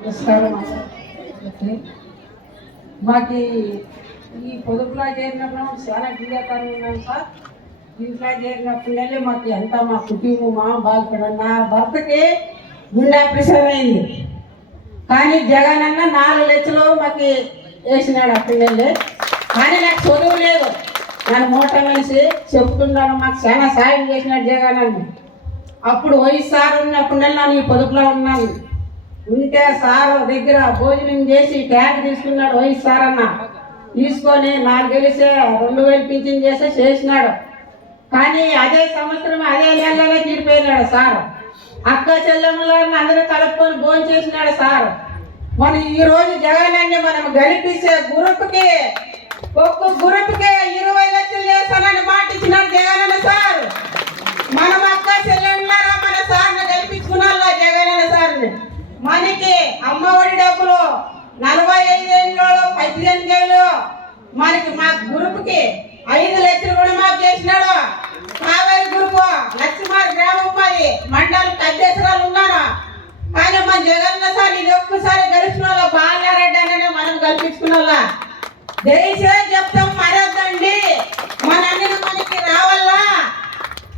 నమస్కారం. మాకు ఈ పొదుపులో చేరినప్పుడు చాలా క్రియాకారం ఉన్నాను సార్. ఇంట్లో చేరినప్పుడే మాకు ఎంత మా కుటుంబం బాగుపడ నా భర్తకి గుండె ఆపరేషన్ అయింది. కానీ జగన్ అన్న 4 లక్షలు మాకు వేసినాడు అప్పుడే. కానీ నాకు చదువు లేదు, నన్ను మూట మనిషి చెప్తున్నాను. మాకు చాలా సాయం చేసినాడు జగన్ అన్న. అప్పుడు వయసు సార్ ఉన్నప్పుడు నేను ఈ పొదుపులో ఉన్నాను. ఉంటే సార్ దగ్గర భోజనం చేసి ట్యాగ్ తీసుకున్నాడు వయసు సార్ అన్న. తీసుకొని నాకు తెలిసే 2000 పింఛన్ చేసినాడు. కానీ అదే సంవత్సరం అదే నెలలోనే తీరిపోయినాడు సార్. అక్క చెల్లెమ్మలను అందరూ కలుపుకొని భోజనం చేసినాడు సార్. మనం ఈ రోజు జగన్ అన్ని మనం గెలిపించే గ్రూప్కి ఒక్క గ్రూప్కి 20 లక్షలు చేస్తానని మాట ఇచ్చినాడు జగన్ అన్న సార్. మనం అక్క చెల్లెమ్మలారా మన సార్ని గెలిపించుకున్నా జగన్ అన్న సార్ని. మనకి అమ్మఒడి డబ్బులు 45 ఏళ్ళు 18 ఏళ్ళు మనకి మా గ్రూప్కి 5 లక్షలు కూడా మాకు చేసినాడు. కావేరి గ్రూపు లక్ష్మార్ గ్రామం మాది, మండలం 10 ఎకరాలు ఉన్నాను. కానీ మన జగన్ సార్ ఇది ఒక్కసారి గెలిచిన వాళ్ళ బాలారెడ్డి అనే మనం గెలిపించుకున్నా. దయచేసి చెప్తాం మరొద్దండి, మన అన్ని మనకి రావాలా.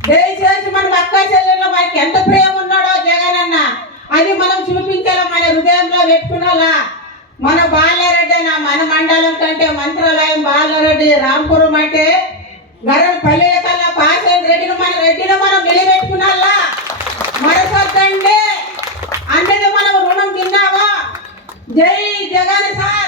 దయచేసి మన అక్క చెల్లెల్లో మనకి ఎంత ప్రేమ ఉన్నాడో జగన్ అన్న అది మనం చూపించాలా, మన హృదయంలో పెట్టుకున్నాలా. మన బాలారెడ్డి అన్న మన మండలం కంటే మంత్రాలయం బాలారెడ్డి రాంపురం అంటే గరం పల్లెల కల్లా పాస్ అయిన రెడ్డిని మనం నిలబెట్టుకున్నాలా. మరొద్దండి, అందరినీ మనం రుణం తిన్నావా. జై జగన్ సార్.